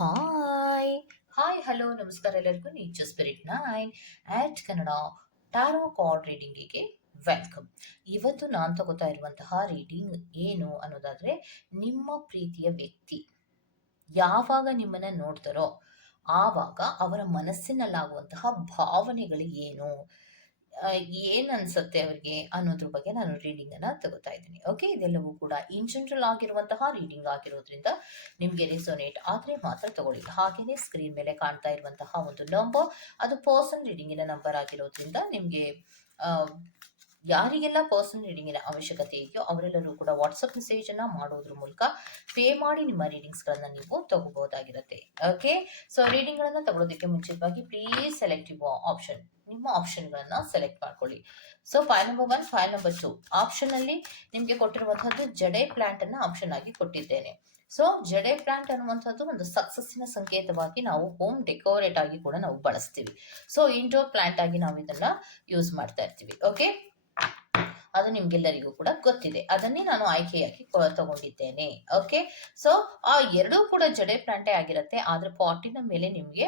Hi hi hello ನಮಸ್ಕಾರ ಎಲ್ಲರಿಗೂ nature spirit 9 ಆಟ್ Kannada ಟಾರೋ card ರೀಡಿಂಗಿಗೆ welcome. ಇವತ್ತು ನಾನು ತಗೋತಾ ಇರುವಂತಹ ರೀಡಿಂಗ್ ಏನು ಅನ್ನೋದಾದ್ರೆ, ನಿಮ್ಮ ಪ್ರೀತಿಯ ವ್ಯಕ್ತಿ ಯಾವಾಗ ನಿಮ್ಮನ್ನ ನೋಡ್ತಾರೋ ಆವಾಗ ಅವರ ಮನಸ್ಸಿನಲ್ಲಾಗುವಂತಹ ಭಾವನೆಗಳು ಏನು, ಏನ್ ಅನ್ಸುತ್ತೆ ಅವ್ರಿಗೆ ಅನ್ನೋದ್ರ ಬಗ್ಗೆ ನಾನು ರೀಡಿಂಗ್ ಅನ್ನ ತಗೋತಾ ಇದ್ದೀನಿ. ಓಕೆ, ಇದೆಲ್ಲವೂ ಕೂಡ ಇನ್ ಜನರಲ್ ಆಗಿರುವಂತಹ ರೀಡಿಂಗ್ ಆಗಿರೋದ್ರಿಂದ ನಿಮ್ಗೆ ರೆಸೋನೇಟ್ ಆದ್ರೆ ಮಾತ್ರ ತಗೊಳ್ಳಿ. ಹಾಗೇನೆ ಸ್ಕ್ರೀನ್ ಮೇಲೆ ಕಾಣ್ತಾ ಇರುವಂತಹ ಒಂದು ನಂಬರ್, ಅದು ಪರ್ಸನ್ ರೀಡಿಂಗಿನ ನಂಬರ್ ಆಗಿರೋದ್ರಿಂದ ನಿಮ್ಗೆ ಆ, ಯಾರಿಗೆಲ್ಲ ಪರ್ಸನಲ್ ರೀಡಿಂಗಿನ ಅವಶ್ಯಕತೆ ಇದೆಯೋ ಅವರೆಲ್ಲರೂ ಕೂಡ ವಾಟ್ಸಪ್ ಮೆಸೇಜ್ ಅನ್ನ ಮಾಡೋದ್ರ ಮೂಲಕ ಪೇ ಮಾಡಿ ನಿಮ್ಮ ರೀಡಿಂಗ್ಸ್ ಗಳನ್ನ ನೀವು ತಗೋಬಹುದಾಗಿರುತ್ತೆ. ಓಕೆ, ಸೊ ರೀಡಿಂಗ್ ಗಳನ್ನ ತಗೊಳ್ಳೋದಕ್ಕೆ ಮುಂಚಿತವಾಗಿ ಪ್ಲೀಸ್ ಸೆಲೆಕ್ಟ್ ಯುವ ಆಪ್ಷನ್, ನಿಮ್ಮ ಆಪ್ಷನ್ ಗಳನ್ನ ಸೆಲೆಕ್ಟ್ ಮಾಡ್ಕೊಳ್ಳಿ. So file number 1, file number 2 option ಅಲ್ಲಿ ನಿಮ್ಗೆ ಕೊಟ್ಟಿರುವಂತಹದ್ದು ಜಡೆ ಪ್ಲಾಂಟ್ ಅನ್ನ ಆಪ್ಷನ್ ಆಗಿ ಕೊಟ್ಟಿದ್ದೇನೆ. ಸೊ ಜಡೆ ಪ್ಲಾಂಟ್ ಅನ್ನುವಂಥದ್ದು ಒಂದು ಸಕ್ಸಸ್ಸಿನ ಸಂಕೇತವಾಗಿ ನಾವು ಹೋಮ್ ಡೆಕೋರೇಟ್ ಆಗಿ ಕೂಡ ನಾವು ಬಳಸ್ತೀವಿ. ಸೊ ಇಂಡೋರ್ ಪ್ಲಾಂಟ್ ಆಗಿ ನಾವು ಇದನ್ನ ಯೂಸ್ ಮಾಡ್ತಾ ಇರ್ತೀವಿ. ಓಕೆ, ಅದು ನಿಮ್ಗೆಲ್ಲರಿಗೂ ಕೂಡ ಗೊತ್ತಿದೆ, ಅದನ್ನೇ ನಾನು ಆಯ್ಕೆಯಾಗಿ ತಗೊಂಡಿದ್ದೇನೆ. ಓಕೆ, ಸೊ ಆ ಎರಡೂ ಕೂಡ ಜಡೆ ಪ್ಲಾಂಟೇ ಆಗಿರುತ್ತೆ, ಆದ್ರೆ ಪಾಟಿನ ಮೇಲೆ ನಿಮ್ಗೆ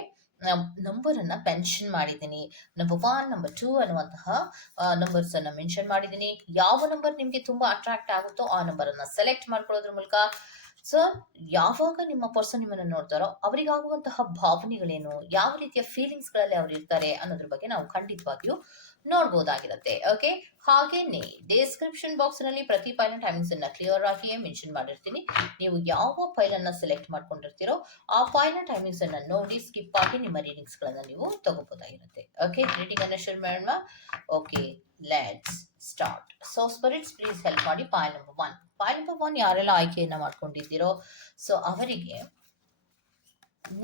ನಂಬರ್ ಅನ್ನ ಮೆನ್ಷನ್ ಮಾಡಿದ್ದೀನಿ. ನಂಬರ್ 1, ನಂಬರ್ 2 ಅನ್ನುವಂತಹ ನಂಬರ್ಸ್ ಅನ್ನ ಮೆನ್ಷನ್ ಮಾಡಿದ್ದೀನಿ. ಯಾವ ನಂಬರ್ ನಿಮ್ಗೆ ತುಂಬಾ ಅಟ್ರಾಕ್ಟ್ ಆಗುತ್ತೋ ಆ ನಂಬರ್ ಅನ್ನ ಸೆಲೆಕ್ಟ್ ಮಾಡ್ಕೊಳ್ಳೋದ್ರ ಮೂಲಕ, ಸೊ ಯಾವಾಗ ನಿಮ್ಮ ಪರ್ಸನ್ ನಿಮ್ಮನ್ನು ನೋಡ್ತಾರೋ ಅವರಿಗಾಗುವಂತಹ ಭಾವನೆಗಳೇನು, ಯಾವ ರೀತಿಯ ಫೀಲಿಂಗ್ಸ್ ಗಳಲ್ಲಿ ಅವ್ರು ಇರ್ತಾರೆ ಅನ್ನೋದ್ರ ಬಗ್ಗೆ ನಾವು ಖಂಡಿತವಾಗಿಯೂ ನೋಡ್ಬೋದಾಗಿರುತ್ತೆ. ಓಕೆ, ಹಾಗೇನೆ ಡಿಸ್ಕ್ರಿಪ್ಷನ್ ಬಾಕ್ಸ್ ನಲ್ಲಿ ಪ್ರತಿ ಫೈಲ್ ಟೈಮಿಂಗ್ಸ್ ಅನ್ನ ಕ್ಲಿಯರ್ ಆಗಿಯೇ ಮೆನ್ಷನ್ ಮಾಡಿರ್ತೀನಿ. ನೀವು ಯಾವ ಫೈಲ್ ಅನ್ನ ಸೆಲೆಕ್ಟ್ ಮಾಡ್ಕೊಂಡಿರ್ತೀರೋ ಆ ಫೈಲ್ ಟೈಮಿಂಗ್ಸ್ ಅನ್ನ ನೋಡಿ ಸ್ಕಿಪ್ ಆಗಿ ನಿಮ್ಮ ರೀಡಿಂಗ್ಸ್ ಗಳನ್ನ ನೀವು ತಗೋಬಹುದಾಗಿರುತ್ತೆ. ಓಕೆ, ರೀಡಿಂಗ್ ಅನ್ನ ಶುರು ಮಾಡೋಣ. Okay, let's start. So spirits please help ಮಾಡಿ. ಫೈಲ್ ನಂಬರ್ 1, ಫೈಲ್ ನಂಬರ್ 1 ಯಾರೆಲ್ಲ ಆಯ್ಕೆಯನ್ನ ಮಾಡ್ಕೊಂಡಿದ್ದೀರೋ ಸೊ ಅವರಿಗೆ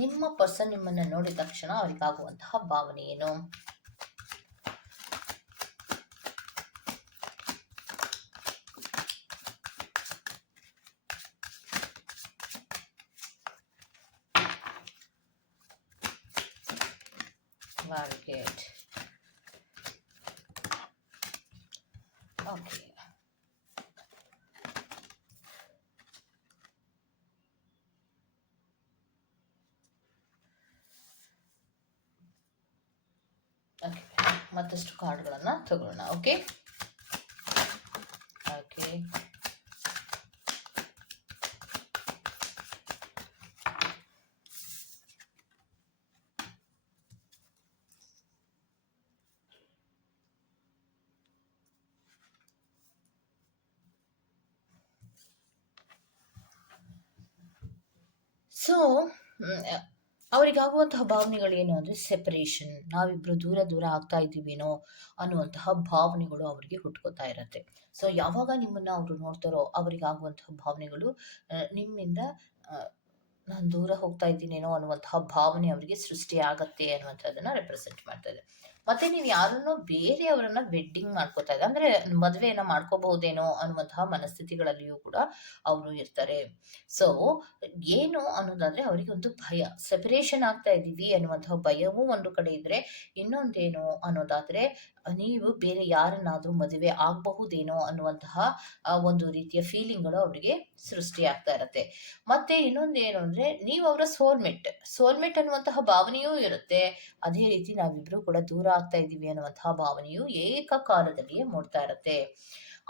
ನಿಮ್ಮ ಪರ್ಸನ್ ನಿಮ್ಮನ್ನ ನೋಡಿದ ತಕ್ಷಣ ಅವರಿಗಾಗುವಂತಹ ಭಾವನೆ ಏನು? Very good. Okay. ಓಕೆ, ಮತ್ತಷ್ಟು ಕಾರ್ಡ್ಗಳನ್ನ ತಗೊಳ್ಳೋಣ. ಓಕೆ ಓಕೆ ಸೊ ಅವರಿಗಾಗುವಂತಹ ಭಾವನೆಗಳು ಏನು ಅಂದ್ರೆ ಸೆಪರೇಷನ್, ನಾವಿಬ್ರು ದೂರ ದೂರ ಆಗ್ತಾ ಇದ್ದೀವೇನೋ ಅನ್ನುವಂತಹ ಭಾವನೆಗಳು ಅವರಿಗೆ ಹುಟ್ಕೋತಾ ಇರತ್ತೆ. ಸೊ ಯಾವಾಗ ನಿಮ್ಮನ್ನ ಅವರು ನೋಡ್ತಾರೋ ಅವರಿಗಾಗುವಂತಹ ಭಾವನೆಗಳು ನಿಮ್ಮಿಂದ ನಾನು ದೂರ ಹೋಗ್ತಾ ಇದ್ದೀನೇನೋ ಅನ್ನುವಂತಹ ಭಾವನೆ ಅವರಿಗೆ ಸೃಷ್ಟಿ ಆಗತ್ತೆ ಅನ್ನುವಂಥದ್ದನ್ನ ರೆಪ್ರೆಸೆಂಟ್ ಮಾಡ್ತಾ ಇದೆ. ಮತ್ತೆ ನೀವು ಯಾರನ್ನೋ ಬೇರೆಯವರನ್ನ ವೆಡ್ಡಿಂಗ್ ಮಾಡ್ಕೋತಾ ಇದೆ ಅಂದ್ರೆ ಮದುವೆಯನ್ನ ಮಾಡ್ಕೋಬಹುದೇನೋ ಅನ್ನುವಂತಹ ಮನಸ್ಥಿತಿಗಳಲ್ಲಿಯೂ ಕೂಡ ಅವರು ಇರ್ತಾರೆ. ಸೊ ಏನು ಅನ್ನೋದಾದ್ರೆ ಅವರಿಗೆ ಒಂದು ಭಯ, ಸೆಪರೇಷನ್ ಆಗ್ತಾ ಇದ್ದೀವಿ ಅನ್ನುವಂತಹ ಭಯವೂ ಒಂದು ಕಡೆ ಇದ್ರೆ, ಇನ್ನೊಂದೇನು ಅನ್ನೋದಾದ್ರೆ ನೀವು ಬೇರೆ ಯಾರನ್ನಾದ್ರೂ ಮದುವೆ ಆಗಬಹುದೇನೋ ಅನ್ನುವಂತಹ ಒಂದು ರೀತಿಯ ಫೀಲಿಂಗ್ಗಳು ಅವರಿಗೆ ಸೃಷ್ಟಿ ಆಗ್ತಾ ಇರತ್ತೆ. ಮತ್ತೆ ಇನ್ನೊಂದೇನು ಅಂದ್ರೆ ನೀವು ಅವರ ಸೋಲ್ಮೇಟ್ ಅನ್ನುವಂತಹ ಭಾವನೆಯೂ ಇರುತ್ತೆ. ಅದೇ ರೀತಿ ನಾವಿಬ್ರು ಕೂಡ ದೂರ ಆಗ್ತಾ ಇದ್ದೀವಿ ಅನ್ನುವಂತಹ ಭಾವನೆಯು ಏಕಕಾಲದಲ್ಲಿಯೇ ಮೂಡ್ತಾ ಇರತ್ತೆ.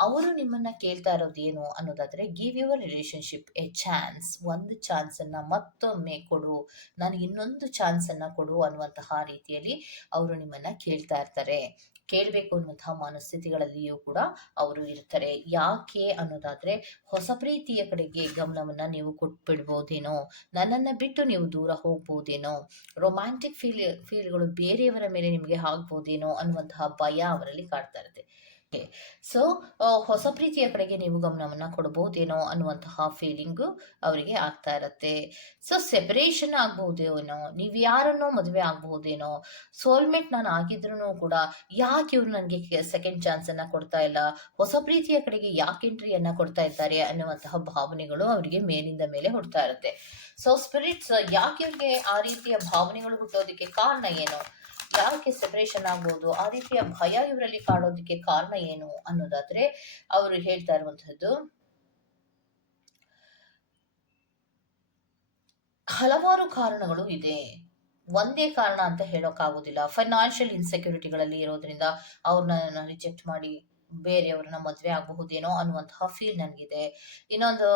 ಅವರು ನಿಮ್ಮನ್ನ ಕೇಳ್ತಾ ಇರೋದು ಏನು ಅನ್ನೋದಾದ್ರೆ, give your relationship A chance, ಒಂದು ಚಾನ್ಸ್ ಅನ್ನ ಮತ್ತೊಮ್ಮೆ ಕೊಡು, ನನಗೆ ಇನ್ನೊಂದು ಚಾನ್ಸ್ ಅನ್ನ ಕೊಡು ಅನ್ನುವಂತಹ ರೀತಿಯಲ್ಲಿ ಅವರು ನಿಮ್ಮನ್ನ ಕೇಳ್ತಾ ಇರ್ತಾರೆ. ಕೇಳಬೇಕು ಅನ್ನುವಂತಹ ಮನಸ್ಥಿತಿಗಳಲ್ಲಿಯೂ ಕೂಡ ಅವರು ಇರ್ತಾರೆ. ಯಾಕೆ ಅನ್ನೋದಾದ್ರೆ, ಹೊಸ ಪ್ರೀತಿಯ ಕಡೆಗೆ ಗಮನವನ್ನ ನೀವು ಕೊಟ್ಬಿಡ್ಬೋದೇನೋ, ನನ್ನನ್ನ ಬಿಟ್ಟು ನೀವು ದೂರ ಹೋಗ್ಬೋದೇನೋ, ರೊಮ್ಯಾಂಟಿಕ್ ಫೀಲ್ಗಳು ಬೇರೆಯವರ ಮೇಲೆ ನಿಮಗೆ ಆಗ್ಬೋದೇನೋ ಅನ್ನುವಂತಹ ಭಯ ಅವರಲ್ಲಿ ಕಾಡ್ತಾ ಇರುತ್ತೆ. ಸೊ ಹೊಸ ಪ್ರೀತಿಯ ಕಡೆಗೆ ನೀವು ಗಮನವನ್ನ ಕೊಡಬಹುದೇನೋ ಅನ್ನುವಂತಹ ಫೀಲಿಂಗು ಅವರಿಗೆ ಆಗ್ತಾ ಇರತ್ತೆ. ಸೊ ಸೆಪರೇಷನ್ ಆಗ್ಬಹುದೇನೋ, ನೀವು ಯಾರನ್ನೋ ಮದುವೆ ಆಗ್ಬಹುದೇನೋ, ಸೋಲ್ಮೇಟ್ ನಾನು ಆಗಿದ್ರು ಕೂಡ ಯಾಕೆ ಇವ್ರು ನನಗೆ ಸೆಕೆಂಡ್ ಚಾನ್ಸ್ ಅನ್ನ ಕೊಡ್ತಾ ಇಲ್ಲ, ಹೊಸ ಪ್ರೀತಿಯ ಕಡೆಗೆ ಯಾಕೆ ಎಂಟ್ರಿಯನ್ನ ಕೊಡ್ತಾ ಇದ್ದಾರೆ ಅನ್ನುವಂತಹ ಭಾವನೆಗಳು ಅವರಿಗೆ ಮೇಲಿಂದ ಮೇಲೆ ಹುಡ್ತಾ ಇರುತ್ತೆ. ಸೊ ಸ್ಪಿರಿಟ್ಸ್ ಯಾಕೆ ಇವ್ರಿಗೆ ಆ ರೀತಿಯ ಭಾವನೆಗಳು ಹುಟ್ಟೋದಕ್ಕೆ ಕಾರಣ ಏನು, ಯಾಕೆ ಸೆಪರೇಷನ್ ಆಗ್ಬೋದು, ಆ ರೀತಿಯ ಭಯ ಇವರಲ್ಲಿ ಕಾಡೋದಕ್ಕೆ ಕಾರಣ ಏನು ಅನ್ನೋದಾದ್ರೆ, ಅವರು ಹೇಳ್ತಾ ಇರುವಂತಹದ್ದು ಹಲವಾರು ಕಾರಣಗಳು ಇದೆ. ಒಂದೇ ಕಾರಣ ಅಂತ ಹೇಳೋಕ್ಕಾಗೋದಿಲ್ಲ. ಫೈನಾನ್ಷಿಯಲ್ ಇನ್ಸೆಕ್ಯೂರಿಟಿಗಳಲ್ಲಿ ಇರೋದ್ರಿಂದ ಅವ್ರನ್ನ ರಿಜೆಕ್ಟ್ ಮಾಡಿ ಬೇರೆಯವ್ರನ್ನ ಮದುವೆ ಆಗಬಹುದೇನೋ ಅನ್ನುವಂತಹ ಫೀಲ್ ನನಗಿದೆ. ಇನ್ನೊಂದು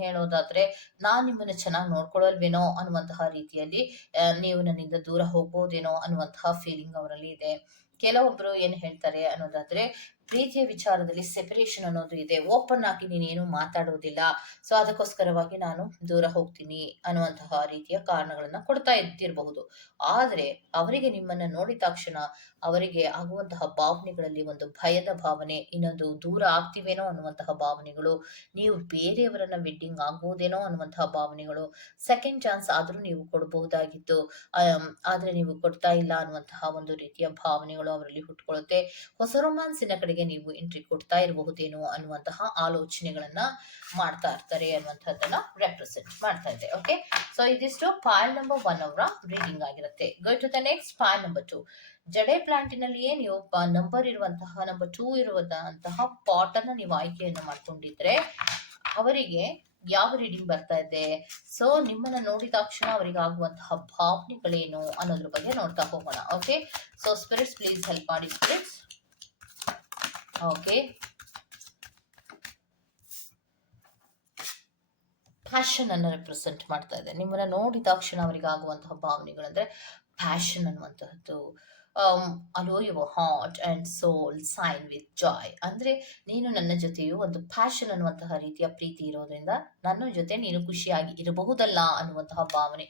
ಹೇಳೋದಾದ್ರೆ, ನಾನು ನಿಮ್ಮನ್ನ ಚೆನ್ನಾಗಿ ನೋಡ್ಕೊಳ್ಳಲ್ವೇನೋ ಅನ್ನುವಂತಹ ರೀತಿಯಲ್ಲಿ ನೀವು ನನ್ನಿಂದ ದೂರ ಹೋಗ್ಬೋದೇನೋ ಅನ್ನುವಂತಹ ಫೀಲಿಂಗ್ ಅವರಲ್ಲಿ ಇದೆ. ಕೆಲವೊಬ್ರು ಏನ್ ಹೇಳ್ತಾರೆ ಅನ್ನೋದಾದ್ರೆ, ಪ್ರೀತಿಯ ವಿಚಾರದಲ್ಲಿ ಸೆಪರೇಷನ್ ಅನ್ನೋದು ಇದೆ. ಓಪನ್ ಆಗಿ ನೀನೇನು ಮಾತಾಡೋದಿಲ್ಲ. ಸೊ ಅದಕ್ಕೋಸ್ಕರವಾಗಿ ನಾನು ದೂರ ಹೋಗ್ತೀನಿ ಅನ್ನುವಂತಹ ರೀತಿಯ ಕಾರಣಗಳನ್ನ ಕೊಡ್ತಾ ಇದ್ದಿರಬಹುದು. ಆದ್ರೆ ಅವರಿಗೆ ನಿಮ್ಮನ್ನ ನೋಡಿದ ತಕ್ಷಣ ಅವರಿಗೆ ಆಗುವಂತಹ ಭಾವನೆಗಳಲ್ಲಿ ಒಂದು ಭಯದ ಭಾವನೆ, ಇನ್ನೊಂದು ದೂರ ಆಗ್ತಿವೇನೋ ಅನ್ನುವಂತಹ ಭಾವನೆಗಳು, ನೀವು ಬೇರೆಯವರನ್ನ ವೆಡ್ಡಿಂಗ್ ಆಗ್ಬೋದೇನೋ ಅನ್ನುವಂತಹ ಭಾವನೆಗಳು, ಸೆಕೆಂಡ್ ಚಾನ್ಸ್ ಆದ್ರೂ ನೀವು ಕೊಡಬಹುದಾಗಿತ್ತು, ಆದ್ರೆ ನೀವು ಕೊಡ್ತಾ ಇಲ್ಲ ಅನ್ನುವಂತಹ ಒಂದು ರೀತಿಯ ಭಾವನೆಗಳು ಅವರಲ್ಲಿ ಹುಟ್ಕೊಳ್ಳುತ್ತೆ. ಹೊಸ ರೊಮ್ಯಾನ್ಸಿನ ಕಡೆಗೆ ನೀವು ಎಂಟ್ರಿ ಕೊಡ್ತಾ ಇರಬಹುದೇನೋ ಅನ್ನುವಂತಹ ಆಲೋಚನೆಗಳನ್ನ ಮಾಡ್ತಾ ಇರ್ತಾರೆ ಅನ್ನುವಂಥದ್ದನ್ನ ರೆಪ್ರೆಸೆಂಟ್ ಮಾಡ್ತಾ ಇದೆ. ಓಕೆ, ಸೊ ಇದಿಷ್ಟು ಪಾಯಲ್ ನಂಬರ್ 1 ಅವರ ರೀಡಿಂಗ್ ಆಗಿರುತ್ತೆ. ಗೋ ಟು ದ ನೆಕ್ಸ್ಟ್ ಪಾಯಲ್ ನಂಬರ್ 2. ಜಡೆ ಪ್ಲಾಂಟಿನಲ್ಲಿಯೇ ನೀವು ನಂಬರ್ ಇರುವಂತಹ ನಂಬರ್ 2 ಇರುವಂತಹ ಪಾಟ್ ಅನ್ನ ನೀವು ಆಯ್ಕೆಯನ್ನು ಮಾಡ್ಕೊಂಡಿದ್ರೆ ಅವರಿಗೆ ಯಾವ ರೀಡಿಂಗ್ ಬರ್ತಾ ಇದೆ, ಸೊ ನಿಮ್ಮನ್ನ ನೋಡಿದ ತಕ್ಷಣ ಅವರಿಗೆ ಆಗುವಂತಹ ಭಾವನೆಗಳೇನು ಅನ್ನೋದ್ರ ಬಗ್ಗೆ ನೋಡ್ತಾ ಹೋಗೋಣ. Okay, so spirits please help ಮಾಡಿ ಸ್ಪಿರಿಟ್ಸ್. ಓಕೆ, ಪ್ಯಾಷನ್ ಅನ್ನು ರೆಪ್ರೆಸೆಂಟ್ ಮಾಡ್ತಾ ಇದೆ. ನಿಮ್ಮನ್ನ ನೋಡಿದ ತಕ್ಷಣ ಅವರಿಗೆ ಆಗುವಂತಹ ಭಾವನೆಗಳಂದ್ರೆ ಪ್ಯಾಷನ್ ಅನ್ನುವಂತಹದ್ದು. Allow your heart and soul shine with joy ಅಂದ್ರೆ ನೀನು ನನ್ನ ಜೊತೆಯು ಒಂದು ಪ್ಯಾಷನ್ ಅನ್ನುವಂತಹ ರೀತಿಯ ಪ್ರೀತಿ ಇರೋದ್ರಿಂದ ನನ್ನ ಜೊತೆ ನೀನು ಖುಷಿಯಾಗಿ ಇರಬಹುದಲ್ಲ ಅನ್ನುವಂತಹ ಭಾವನೆ.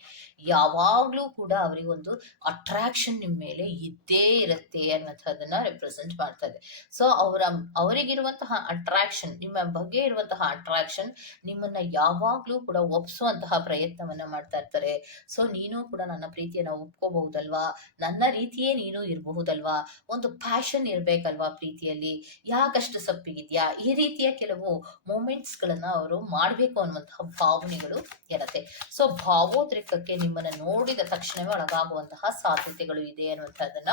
ಯಾವಾಗ್ಲೂ ಕೂಡ ಅವರಿಗೆ ಒಂದು ಅಟ್ರಾಕ್ಷನ್ ನಿಮ್ಮ ಮೇಲೆ ಇದ್ದೇ ಇರುತ್ತೆ ಅನ್ನುವಂಥದ್ದನ್ನ ರೆಪ್ರೆಸೆಂಟ್ ಮಾಡ್ತಾ ಇದೆ. ಸೊ ಅವರಿಗಿರುವಂತಹ ಅಟ್ರಾಕ್ಷನ್, ನಿಮ್ಮ ಬಗ್ಗೆ ಇರುವಂತಹ ಅಟ್ರಾಕ್ಷನ್ ನಿಮ್ಮನ್ನ ಯಾವಾಗ್ಲೂ ಕೂಡ ಒಪ್ಸುವಂತಹ ಪ್ರಯತ್ನವನ್ನ ಮಾಡ್ತಾ ಇರ್ತಾರೆ. ಸೊ ನೀನು ಕೂಡ ನನ್ನ ಪ್ರೀತಿಯನ್ನ ಒಪ್ಕೋಬಹುದಲ್ವಾ, ನನ್ನ ರೀತಿಯೇ ನೀನು ಇರಬಹುದಲ್ವಾ, ಒಂದು ಪ್ಯಾಷನ್ ಇರ್ಬೇಕಲ್ವಾ ಪ್ರೀತಿಯಲ್ಲಿ, ಯಾಕಷ್ಟು ಸಪ್ಪಿಗಿದ್ಯಾ, ಈ ರೀತಿಯ ಕೆಲವು ಮೂಮೆಂಟ್ಸ್ ಗಳನ್ನ ಅವರು ಮಾಡ್ಬೇಕು ಅನ್ನುವಂತಹ ಭಾವನೆಗಳು ಇರತ್ತೆ. ಸೊ ಭಾವೋದ್ರೇಕಕ್ಕೆ ನಿಮ್ಮನ್ನ ನೋಡಿದ ತಕ್ಷಣವೇ ಒಳಗಾಗುವಂತಹ ಸಾಧ್ಯತೆಗಳು ಇದೆ ಅನ್ನುವಂಥದ್ದನ್ನ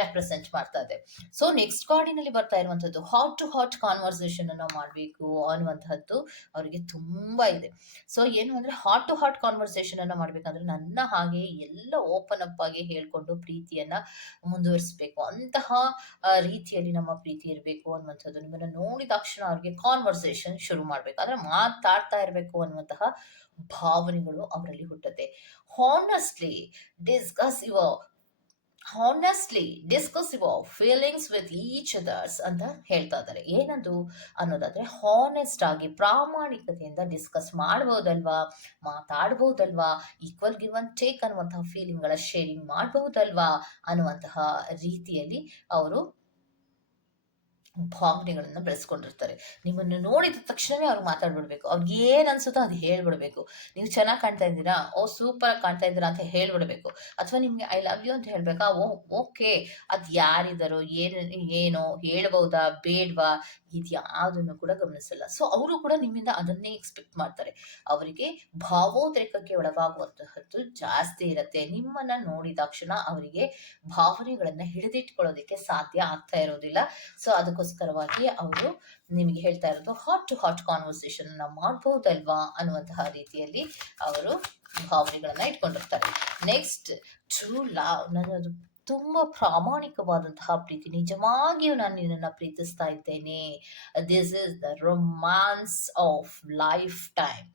ರೆಪ್ರೆಸೆಂಟ್ ಮಾಡ್ತಾ ಇದೆ. ಸೊ ನೆಕ್ಸ್ಟ್ ಕಾರ್ಡಿನಲ್ಲಿ ಬರ್ತಾ ಇರುವಂತದ್ದು ಹಾರ್ಟ್ ಟು ಹಾರ್ಟ್ ಕಾನ್ವರ್ಸೇಷನ್ ಅನ್ನ ಮಾಡ್ಬೇಕು ಅನ್ನುವಂತಹದ್ದು ಅವರಿಗೆ ತುಂಬಾ ಇದೆ. ಸೊ ಏನು ಅಂದ್ರೆ ಹಾರ್ಟ್ ಟು ಹಾರ್ಟ್ ಕಾನ್ವರ್ಸೇಷನ್ ಅನ್ನ ಮಾಡ್ಬೇಕಂದ್ರೆ ನನ್ನ ಹಾಗೆ ಎಲ್ಲ ಓಪನ್ ಅಪ್ ಆಗಿ ಹೇಳ್ಕೊಂಡು ಪ್ರೀತಿಯನ್ನ ಮುಂದುವರಿಸಬೇಕು, ಅಂತಹ ರೀತಿಯಲ್ಲಿ ನಮ್ಮ ಪ್ರೀತಿ ಇರಬೇಕು ಅನ್ನುವಂಥದ್ದು. ನಿಮ್ಮನ್ನ ನೋಡಿದ ತಕ್ಷಣ ಅವ್ರಿಗೆ ಕಾನ್ವರ್ಸೇಷನ್ ಶುರು ಮಾಡ್ಬೇಕು, ಅಂದ್ರೆ ಮಾತಾಡ್ತಾ ಇರಬೇಕು ಅನ್ನುವಂತಹ ಭಾವನೆಗಳು ಅವರಲ್ಲಿ ಹುಟ್ಟುತ್ತೆ. Honestly discuss your feelings with each others ಅಂತ ಹೇಳ್ತಾ ಇದ್ದಾರೆ. ಏನದು ಅನ್ನೋದಾದ್ರೆ ಹಾನೆಸ್ಟ್ ಆಗಿ ಪ್ರಾಮಾಣಿಕತೆಯಿಂದ ಡಿಸ್ಕಸ್ ಮಾಡಬಹುದಲ್ವಾ, ಮಾತಾಡಬಹುದಲ್ವಾ, ಈಕ್ವಲ್ ಗಿವ್ ಅಂಡ್ ಟೇಕ್ ಅನ್ನುವಂತಹ ಫೀಲಿಂಗ್ ಗಳ ಶೇರಿಂಗ್ ಮಾಡಬಹುದಲ್ವಾ ಅನ್ನುವಂತಹ ರೀತಿಯಲ್ಲಿ ಅವರು ಭಾವನೆಗಳನ್ನ ಬೆಳೆಸ್ಕೊಂಡಿರ್ತಾರೆ. ನಿಮ್ಮನ್ನು ನೋಡಿದ ತಕ್ಷಣವೇ ಅವ್ರು ಮಾತಾಡ್ಬಿಡ್ಬೇಕು, ಅವ್ರಿಗೆ ಏನ್ ಅನ್ಸುತ್ತೋ ಅದು ಹೇಳ್ಬಿಡ್ಬೇಕು. ನೀವು ಚೆನ್ನಾಗಿ ಕಾಣ್ತಾ ಇದ್ದೀರಾ, ಓ ಸೂಪರ್ ಆಗಿ ಕಾಣ್ತಾ ಇದ್ದೀರಾ ಅಂತ ಹೇಳ್ಬಿಡ್ಬೇಕು. ಅಥವಾ ನಿಮ್ಗೆ ಐ ಲವ್ ಯು ಅಂತ ಹೇಳ್ಬೇಕಾ, ಓಕೆ, ಅದ್ ಯಾರಿದಾರೋ ಏನೋ ಹೇಳ್ಬಹುದಾ ಬೇಡ್ವಾ ಇದ್ಯಾವುದನ್ನು ಕೂಡ ಗಮನಿಸಲ್ಲ. ಸೊ ಅವರು ಕೂಡ ನಿಮ್ಮಿಂದ ಅದನ್ನೇ ಎಕ್ಸ್ಪೆಕ್ಟ್ ಮಾಡ್ತಾರೆ. ಅವರಿಗೆ ಭಾವೋದ್ರೇಕಕ್ಕೆ ಒಳಗಾಗುವಂತಹದ್ದು ಜಾಸ್ತಿ ಇರತ್ತೆ. ನಿಮ್ಮನ್ನ ನೋಡಿದ ತಕ್ಷಣ ಅವರಿಗೆ ಭಾವನೆಗಳನ್ನ ಹಿಡಿದಿಟ್ಕೊಳ್ಳೋದಕ್ಕೆ ಸಾಧ್ಯ ಆಗ್ತಾ ಇರೋದಿಲ್ಲ. ಸೊ ಅದಕ್ಕೋಸ್ಕರವಾಗಿ ಅವರು ನಿಮಗೆ ಹೇಳ್ತಾ ಇರೋದು ಹಾರ್ಟ್ ಟು ಹಾರ್ಟ್ ಕಾನ್ವರ್ಸೇಷನ್ ಮಾಡಬಹುದಲ್ವಾ ಅನ್ನುವಂತಹ ರೀತಿಯಲ್ಲಿ ಅವರು ಭಾವನೆಗಳನ್ನ ಇಟ್ಕೊಂಡಿರ್ತಾರೆ. ನೆಕ್ಸ್ಟ್ ಟ್ರೂ ಲವ್, ನನ್ನದು ತುಂಬಾ ಪ್ರಾಮಾಣಿಕವಾದಂತಹ ಪ್ರೀತಿ, ನಿಜವಾಗಿಯೂ ನಾನು ನಿನ್ನನ್ನು ಪ್ರೀತಿಸ್ತಾ ಇದ್ದೇನೆ. This is the romance of life time.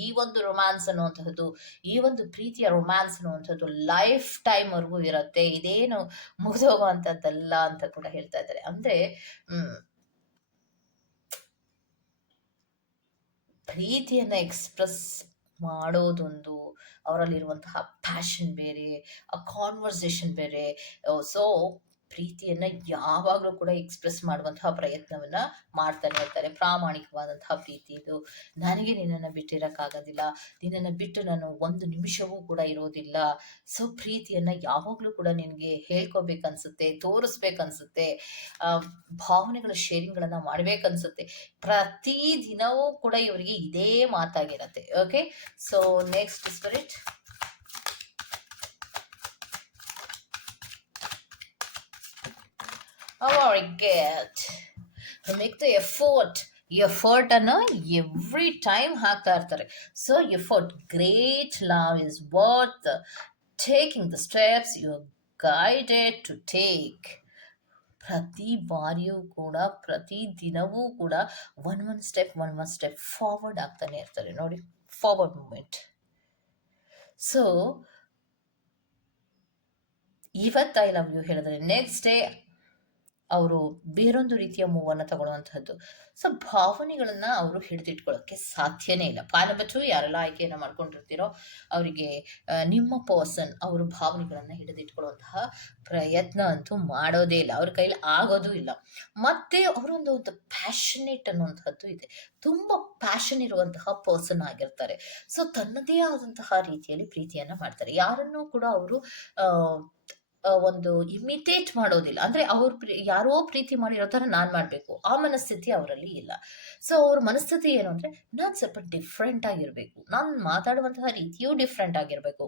ಈ ಒಂದು ರೊಮ್ಯಾನ್ಸ್ ಅನ್ನುವಂತಹದ್ದು, ಈ ಒಂದು ಪ್ರೀತಿಯ ರೊಮ್ಯಾನ್ಸ್ ಅನ್ನುವಂಥದ್ದು ಲೈಫ್ ಟೈಮ್ ವರೆಗೂ ಇರುತ್ತೆ, ಇದೇನು ಮುಗಿದೋಗುವಂಥದ್ದಲ್ಲ ಅಂತ ಕೂಡ ಹೇಳ್ತಾ ಇದ್ದಾರೆ. ಅಂದ್ರೆ ಪ್ರೀತಿಯನ್ನ ಎಕ್ಸ್ಪ್ರೆಸ್ ಮಾಡೋದೊಂದು, ಅವರಲ್ಲಿರುವಂತಹ ಪ್ಯಾಷನ್ ಬೇರೆ, ಆ ಕಾನ್ವರ್ಸೇಷನ್ ಬೇರೆ. ಸೊ ಪ್ರೀತಿಯನ್ನ ಯಾವಾಗಲೂ ಕೂಡ ಎಕ್ಸ್ಪ್ರೆಸ್ ಮಾಡುವಂತಹ ಪ್ರಯತ್ನವನ್ನ ಮಾಡ್ತಾನೆ ಇರ್ತಾರೆ. ಪ್ರಾಮಾಣಿಕವಾದಂತಹ ಪ್ರೀತಿ ಇದು. ನನಗೆ ನಿನ್ನನ್ನು ಬಿಟ್ಟಿರಕ್ಕಾಗೋದಿಲ್ಲ, ನಿನ್ನನ್ನು ಬಿಟ್ಟು ನಾನು ಒಂದು ನಿಮಿಷವೂ ಕೂಡ ಇರೋದಿಲ್ಲ. ಸೊ ಪ್ರೀತಿಯನ್ನ ಯಾವಾಗಲೂ ಕೂಡ ನಿನಗೆ ಹೇಳ್ಕೋಬೇಕನ್ಸುತ್ತೆ, ತೋರಿಸ್ಬೇಕನ್ಸುತ್ತೆ, ಭಾವನೆಗಳ ಶೇರಿಂಗ್ಗಳನ್ನ ಮಾಡ್ಬೇಕನ್ಸುತ್ತೆ. ಪ್ರತಿ ದಿನವೂ ಕೂಡ ಇವರಿಗೆ ಇದೇ ಮಾತಾಗಿರತ್ತೆ. Okay, so next spirit. Make the effort ಅನ್ನು ಎವ್ರಿ ಟೈಮ್ ಹಾಕ್ತಾ ಇರ್ತಾರೆ. So effort, great love is worth taking the steps you are guided to take. ಪ್ರತಿ ಬಾರಿಯೂ ಕೂಡ, ಪ್ರತಿ ದಿನವೂ ಕೂಡ ಒನ್ ಸ್ಟೆಪ್ ಫಾರ್ವರ್ಡ್ ಆಗ್ತಾನೆ ಇರ್ತಾರೆ ನೋಡಿ, ಫಾರ್ವರ್ಡ್ ಮೂಮೆಂಟ್. ಸೊ ಇವತ್ತು ಐ ಲವ್ ಯು ಹೇಳಿದ್ರೆ ನೆಕ್ಸ್ಟ್ ಡೇ ಅವರು ಬೇರೊಂದು ರೀತಿಯ ಮೂವನ್ನು ತಗೊಳ್ಳುವಂತಹದ್ದು. ಸೊ ಭಾವನೆಗಳನ್ನ ಅವರು ಹಿಡಿದಿಟ್ಕೊಳ್ಳೋಕ್ಕೆ ಸಾಧ್ಯನೇ ಇಲ್ಲ. ನಂಬರ್ 2, ಯಾರೆಲ್ಲ ಆಯ್ಕೆಯನ್ನ ಮಾಡ್ಕೊಂಡಿರ್ತೀರೋ ಅವರಿಗೆ ನಿಮ್ಮ ಪರ್ಸನ್ ಅವರು ಭಾವನೆಗಳನ್ನ ಹಿಡಿದಿಟ್ಕೊಳ್ಳುವಂತಹ ಪ್ರಯತ್ನ ಅಂತೂ ಮಾಡೋದೇ ಇಲ್ಲ, ಅವ್ರ ಕೈಲಿ ಆಗೋದು ಇಲ್ಲ. ಮತ್ತೆ ಅವರೊಂದು ಪ್ಯಾಷನೇಟ್ ಅನ್ನುವಂಥದ್ದು ಇದೆ, ತುಂಬಾ ಪ್ಯಾಷನ್ ಇರುವಂತಹ ಪರ್ಸನ್ ಆಗಿರ್ತಾರೆ. ಸೊ ತನ್ನದೇ ಆದಂತಹ ರೀತಿಯಲ್ಲಿ ಪ್ರೀತಿಯನ್ನ ಮಾಡ್ತಾರೆ. ಯಾರನ್ನೂ ಕೂಡ ಅವರು ಒಂದು ಇಮಿಟೇಟ್ ಮಾಡೋದಿಲ್ಲ. ಅಂದ್ರೆ ಅವ್ರು ಯಾರೋ ಪ್ರೀತಿ ಮಾಡಿರೋ ತರ ನಾನ್ ಮಾಡ್ಬೇಕು ಆ ಮನಸ್ಥಿತಿ ಅವರಲ್ಲಿ ಇಲ್ಲ. ಸೊ ಅವ್ರ ಮನಸ್ಥಿತಿ ಏನು ಅಂದ್ರೆ, ನಾನ್ ಸ್ವಲ್ಪ ಡಿಫ್ರೆಂಟ್ ಆಗಿರ್ಬೇಕು, ನಾನ್ ಮಾತಾಡುವಂತಹ ರೀತಿಯೂ ಡಿಫ್ರೆಂಟ್ ಆಗಿರ್ಬೇಕು,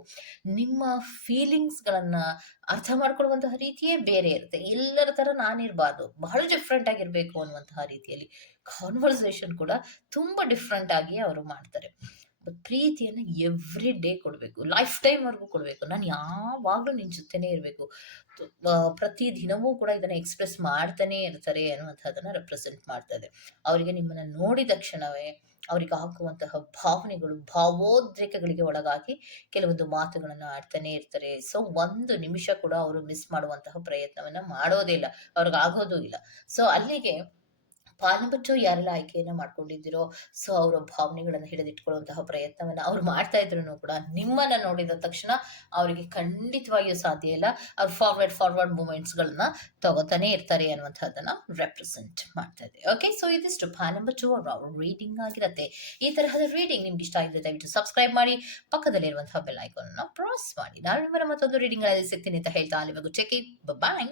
ನಿಮ್ಮ ಫೀಲಿಂಗ್ಸ್ ಗಳನ್ನ ಅರ್ಥ ಮಾಡ್ಕೊಳ್ಳುವಂತಹ ರೀತಿಯೇ ಬೇರೆ ಇರುತ್ತೆ, ಎಲ್ಲರ ತರ ನಾನಿರ್ಬಾರ್ದು, ಬಹಳ ಡಿಫ್ರೆಂಟ್ ಆಗಿರ್ಬೇಕು ಅನ್ನುವಂತಹ ರೀತಿಯಲ್ಲಿ ಕಾನ್ವರ್ಸೇಷನ್ ಕೂಡ ತುಂಬಾ ಡಿಫ್ರೆಂಟ್ ಆಗಿ ಅವರು ಮಾಡ್ತಾರೆ. ಪ್ರೀತಿಯನ್ನು ಎವ್ರಿ ಡೇ ಕೊಡಬೇಕು, ಲೈಫ್ ಟೈಮ್ವರೆಗೂ ಕೊಡಬೇಕು, ನಾನು ಯಾವಾಗಲೂ ನಿನ್ನ ಜೊತೆನೇ ಇರಬೇಕು, ಪ್ರತಿ ದಿನವೂ ಕೂಡ ಇದನ್ನು ಎಕ್ಸ್ಪ್ರೆಸ್ ಮಾಡ್ತಾನೆ ಇರ್ತಾರೆ ಅನ್ನುವಂಥದ್ದನ್ನು ರೆಪ್ರೆಸೆಂಟ್ ಮಾಡ್ತಾ ಇದೆ. ಅವರಿಗೆ ನಿಮ್ಮನ್ನು ನೋಡಿದ ಕ್ಷಣವೇ ಅವರಿಗೆ ಹಾಕುವಂತಹ ಭಾವನೆಗಳು, ಭಾವೋದ್ರೇಕಗಳಿಗೆ ಒಳಗಾಗಿ ಕೆಲವೊಂದು ಮಾತುಗಳನ್ನು ಆಡ್ತಾನೆ ಇರ್ತಾರೆ. ಸೊ ಒಂದು ನಿಮಿಷ ಕೂಡ ಅವರು ಮಿಸ್ ಮಾಡುವಂತಹ ಪ್ರಯತ್ನವನ್ನ ಮಾಡೋದೇ ಇಲ್ಲ, ಅವ್ರಿಗೆ ಆಗೋದೂ ಇಲ್ಲ. ಸೊ ಅಲ್ಲಿಗೆ ಪಾಲ್ಬಿಟ್ಟು ಯಾರೆಲ್ಲ ಆಯ್ಕೆಯನ್ನ ಮಾಡ್ಕೊಂಡಿದ್ದೀರೋ, ಸೊ ಅವರ ಭಾವನೆಗಳನ್ನು ಹಿಡಿದಿಟ್ಕೊಳ್ಳುವಂತಹ ಪ್ರಯತ್ನವನ್ನ ಅವ್ರು ಮಾಡ್ತಾ ಇದ್ರು ಕೂಡ ನಿಮ್ಮನ್ನ ನೋಡಿದ ತಕ್ಷಣ ಅವರಿಗೆ ಖಂಡಿತವಾಗಿಯೂ ಸಾಧ್ಯ ಇಲ್ಲ, ಅವ್ರು ಫಾರ್ವರ್ಡ್ ಮೂಮೆಂಟ್ಸ್ ಗಳನ್ನ ತಗೋತಾನೆ ಇರ್ತಾರೆ ಅನ್ನುವಂಥದ್ದನ್ನ ರೆಪ್ರೆಸೆಂಟ್ ಮಾಡ್ತಾ ಇದೆ. ಓಕೆ, ಸೊ ಇದಿಷ್ಟು ನಂಬರ್ 2 ಅವರ ರೀಡಿಂಗ್ ಆಗಿರುತ್ತೆ. ಈ ತರಹದ ರೀಡಿಂಗ್ ನಿಮ್ಗೆ ಇಷ್ಟ ಆಗಿದ್ರೆ ದಯವಿಟ್ಟು ಸಬ್ಸ್ಕ್ರೈಬ್ ಮಾಡಿ, ಪಕ್ಕದಲ್ಲಿರುವಂತಹ ಬೆಲ್ ಐಕಾನ್ ಅನ್ನ ಪ್ರೆಸ್ ಮಾಡಿ. ನಾನು ನಿಮ್ಮನ್ನ ಮತ್ತೊಂದು ರೀಡಿಂಗ್ ಗಳಲ್ಲಿ ಸಿಗ್ತೀನಿ ಅಂತ ಹೇಳ್ತಾ ಅಲ್ಲಿವರೆಗೂ ಟೇಕ್ ಇಟ್, ಬಾಯ್.